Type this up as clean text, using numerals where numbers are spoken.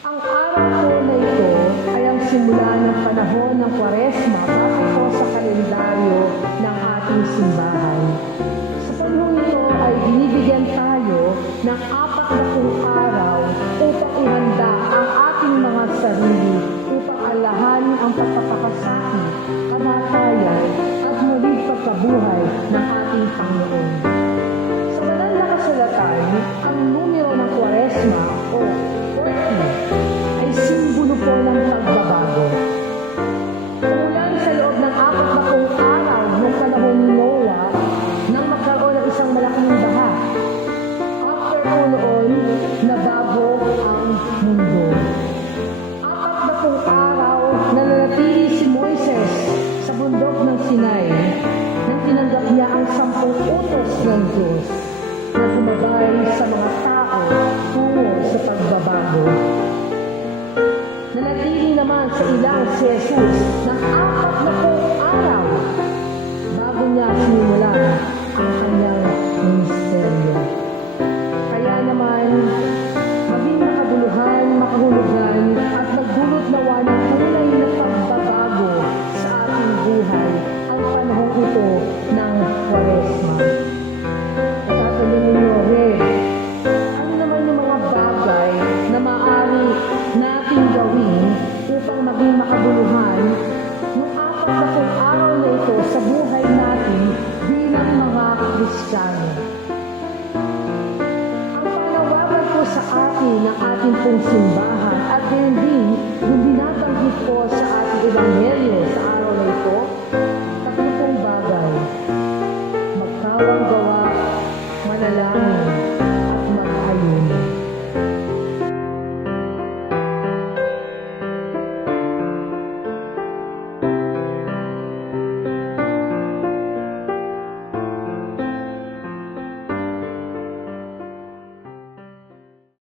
Ang araw po na ito ay ang simula ng panahon ng Kwaresma para po sa kalendaryo ng ating simbahan. Sa panahon ito ay binibigyan tayo ng 40 araw upang ihanda ang ating mga sarili upang alahanin ang pagpapakasakit, kamatayan at muling pagkabuhay ng ating Panginoon. Sa banal na kasulatan, ang numero ng Kwaresma o 40 ay simbolo po ng pagbabago. Umulan sa loob ng 40 araw ng panahon ni Noah nang magkaroon ng isang malaking baha. After po noon, nabago ang mundo. 40 araw nananatili si Moises sa bundok ng Sinai nang tinanggap niya ang 10 utos ng Diyos na gumabay sa mga tao tungo sa pagbabago. Nanatili naman sa ilang si Jesus ng 40 araw bago niya sinimulan ang kanyang ministeryo. Kaya naman, maging makabuluhan, makahulugan at magdulot nawa ng tunay na pagbabago sa ating buhay ang panahon ito ng Kwaresma. Tatanungin niyo, ano naman yung mga bagay na maaari nating gawin upang maging makabuluhan yung 40 araw na ito sa buhay natin bilang mga Kristiyano? Ang panawagan po sa atin ng ating pong simbahan at din yung binabanggit po sa ating Ebanghelyo